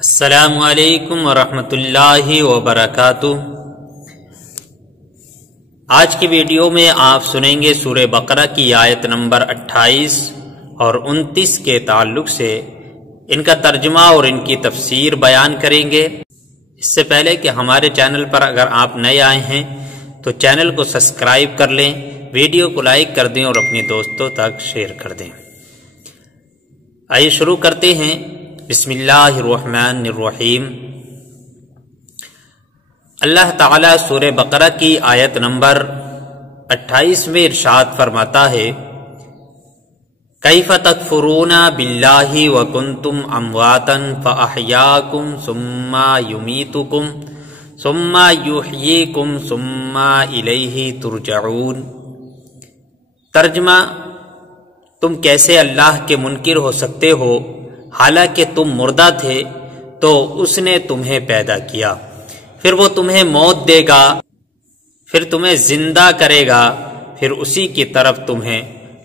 السلام علیکم ورحمۃ اللہ وبرکاتہ۔ آج کی ویڈیو میں آپ سنیں گے سورہ بقرہ کی آیت نمبر 28 اور 29 کے تعلق سے ان کا ترجمہ اور ان کی تفسیر بیان کریں گے۔ اس سے پہلے کہ ہمارے چینل پر اگر آپ نئے آئے ہیں تو چینل کو سبسکرائب کر لیں، ویڈیو کو لائک کر دیں اور اپنے دوستوں تک شیئر کر دیں۔ آئیے شروع کرتے ہیں۔ بسم اللہ الرحمن الرحیم۔ اللہ تعالیٰ سورہ بقرہ کی آیت نمبر 28 میں ارشاد فرماتا ہے، کیف تکفرون باللہ وکنتم امواتا فاحیاکم ثم یمیتکم ثم یحییکم ثم الیہ ترجعون۔ ترجمہ، تم کیسے اللہ کے منکر ہو سکتے ہو حالانکہ تم مردہ تھے تو اس نے تمہیں پیدا کیا، پھر وہ تمہیں موت دے گا، پھر تمہیں زندہ کرے گا، پھر اسی کی طرف تمہیں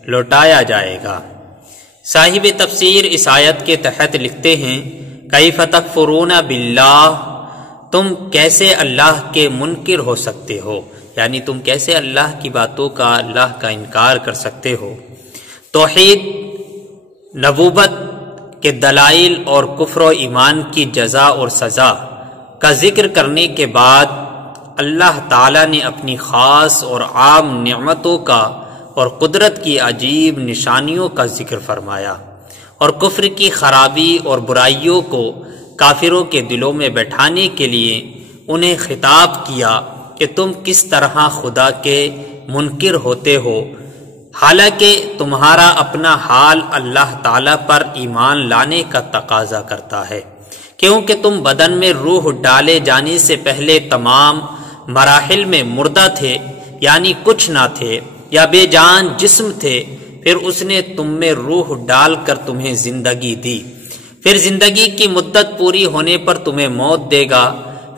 لوٹایا جائے گا۔ صاحب تفسیر اس آیت کے تحت لکھتے ہیں، کیف تکفرون باللہ، تم کیسے اللہ کے منکر ہو سکتے ہو، یعنی تم کیسے اللہ کی باتوں کا، اللہ کا انکار کر سکتے ہو۔ توحید، نبوت کے دلائل اور کفر و ایمان کی جزا اور سزا کا ذکر کرنے کے بعد اللہ تعالیٰ نے اپنی خاص اور عام نعمتوں کا اور قدرت کی عجیب نشانیوں کا ذکر فرمایا، اور کفر کی خرابی اور برائیوں کو کافروں کے دلوں میں بیٹھانے کے لیے انہیں خطاب کیا کہ تم کس طرح خدا کے منکر ہوتے ہو، حالانکہ تمہارا اپنا حال اللہ تعالیٰ پر ایمان لانے کا تقاضا کرتا ہے، کیونکہ تم بدن میں روح ڈالے جانے سے پہلے تمام مراحل میں مردہ تھے، یعنی کچھ نہ تھے یا بے جان جسم تھے، پھر اس نے تم میں روح ڈال کر تمہیں زندگی دی، پھر زندگی کی مدت پوری ہونے پر تمہیں موت دے گا،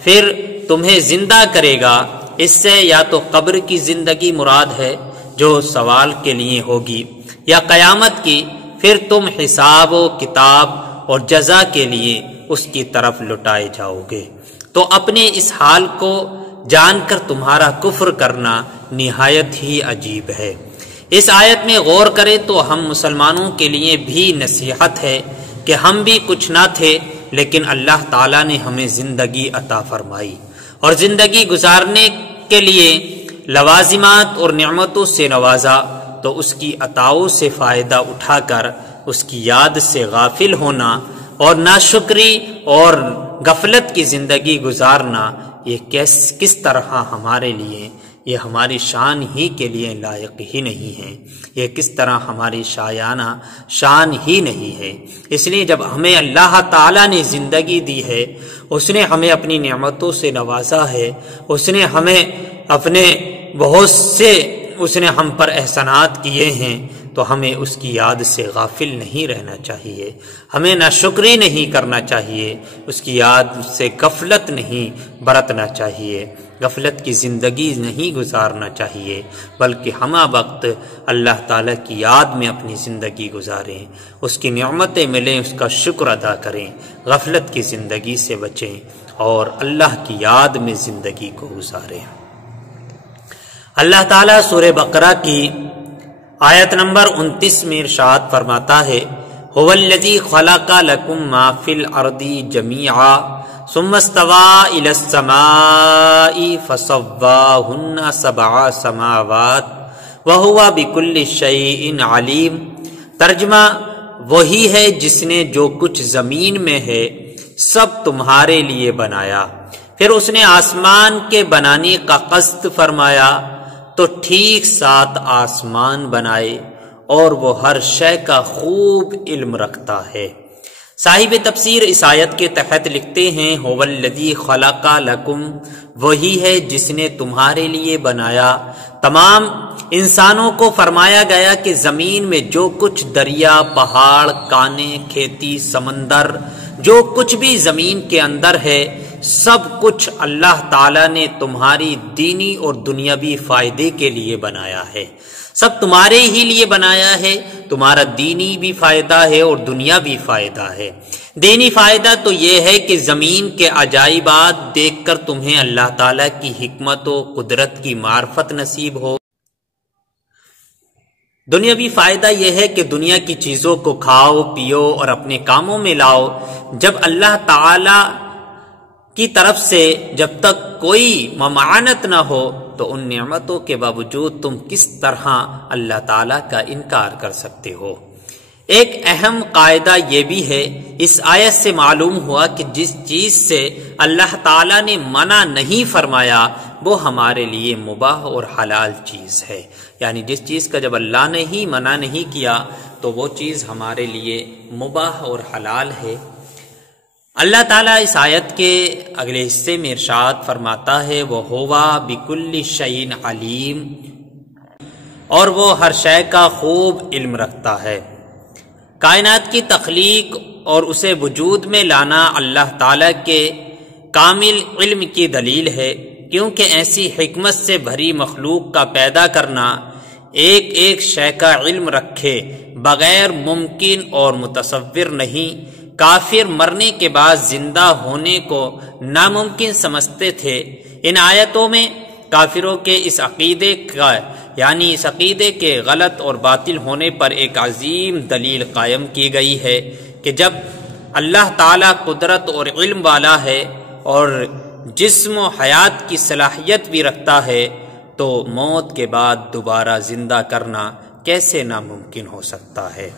پھر تمہیں زندہ کرے گا۔ اس سے یا تو قبر کی زندگی مراد ہے جو سوال کے لیے ہوگی، یا قیامت کی، پھر تم حساب و کتاب اور جزا کے لیے اس کی طرف لٹائے جاؤ گے۔ تو اپنے اس حال کو جان کر تمہارا کفر کرنا نہایت ہی عجیب ہے۔ اس آیت میں غور کریں تو ہم مسلمانوں کے لیے بھی نصیحت ہے کہ ہم بھی کچھ نہ تھے، لیکن اللہ تعالیٰ نے ہمیں زندگی عطا فرمائی، اور زندگی گزارنے کے لیے لوازمات اور نعمتوں سے نوازا، تو اس کی عطاؤں سے فائدہ اٹھا کر اس کی یاد سے غافل ہونا اور ناشکری اور غفلت کی زندگی گزارنا، یہ کس طرح ہمارے لیے، یہ ہماری شان ہی کے لیے لائق ہی نہیں ہے، یہ کس طرح ہماری شایانہ شان ہی نہیں ہے۔ اس لیے جب ہمیں اللہ تعالیٰ نے زندگی دی ہے، اس نے ہمیں اپنی نعمتوں سے نوازا ہے، اس نے ہمیں اپنے بہت سے، اس نے ہم پر احسانات کیے ہیں، تو ہمیں اس کی یاد سے غافل نہیں رہنا چاہیے، ہمیں ناشکری نہیں کرنا چاہیے، اس کی یاد سے غفلت نہیں برتنا چاہیے، غفلت کی زندگی نہیں گزارنا چاہیے، بلکہ ہمہ وقت اللہ تعالیٰ کی یاد میں اپنی زندگی گزاریں، اس کی نعمتیں ملیں اس کا شکر ادا کریں، غفلت کی زندگی سے بچیں اور اللہ کی یاد میں زندگی کو گزاریں۔ اللہ تعالیٰ سورہ بقرہ کی آیت نمبر 29 میں ارشاد فرماتا ہے، هو الذی خلق لکم ما فی الارض جمیعا ثم استوى الى السماء فسواہن 7 سماوات وهو بكل شیء علیم۔ ترجمہ، وہی ہے جس نے جو کچھ زمین میں ہے سب تمہارے لیے بنایا، پھر اس نے آسمان کے بنانے کا قصد فرمایا تو ٹھیک 7 آسمان بنائے، اور وہ ہر شے کا خوب علم رکھتا ہے۔ صاحب تفسیر اس آیت کے تحت لکھتے ہیں، هو الذی خلق لکم، وہی ہے جس نے تمہارے لیے بنایا۔ تمام انسانوں کو فرمایا گیا کہ زمین میں جو کچھ دریا، پہاڑ، کانے، کھیتی، سمندر، جو کچھ بھی زمین کے اندر ہے، سب کچھ اللہ تعالیٰ نے تمہاری دینی اور دنیاوی فائدے کے لیے بنایا ہے، سب تمہارے ہی لیے بنایا ہے، تمہارا دینی بھی فائدہ ہے اور دنیا بھی فائدہ ہے۔ دینی فائدہ تو یہ ہے کہ زمین کے عجائبات دیکھ کر تمہیں اللہ تعالیٰ کی حکمت و قدرت کی معرفت نصیب ہو۔ دنیاوی فائدہ یہ ہے کہ دنیا کی چیزوں کو کھاؤ پیو اور اپنے کاموں میں لاؤ، جب اللہ تعالی کی طرف سے جب تک کوئی ممانعت نہ ہو تو ان نعمتوں کے باوجود تم کس طرح اللہ تعالی کا انکار کر سکتے ہو۔ ایک اہم قاعدہ یہ بھی ہے، اس آیت سے معلوم ہوا کہ جس چیز سے اللہ تعالی نے منع نہیں فرمایا وہ ہمارے لیے مباح اور حلال چیز ہے، یعنی جس چیز کا جب اللہ نے ہی منع نہیں کیا تو وہ چیز ہمارے لیے مباح اور حلال ہے۔ اللہ تعالیٰ اس آیت کے اگلے حصے میں ارشاد فرماتا ہے وَهُوَ بِكُلِّ شَيْءٍ عَلِيمٌ، اور وہ ہر شے کا خوب علم رکھتا ہے۔ کائنات کی تخلیق اور اسے وجود میں لانا اللہ تعالیٰ کے کامل علم کی دلیل ہے، کیونکہ ایسی حکمت سے بھری مخلوق کا پیدا کرنا ایک ایک شے کا علم رکھے بغیر ممکن اور متصور نہیں۔ کافر مرنے کے بعد زندہ ہونے کو ناممکن سمجھتے تھے۔ ان آیتوں میں کافروں کے اس عقیدے کا یعنی اس عقیدے کے غلط اور باطل ہونے پر ایک عظیم دلیل قائم کی گئی ہے کہ جب اللہ تعالی قدرت اور علم والا ہے اور جسم و حیات کی صلاحیت بھی رکھتا ہے تو موت کے بعد دوبارہ زندہ کرنا کیسے ناممکن ہو سکتا ہے۔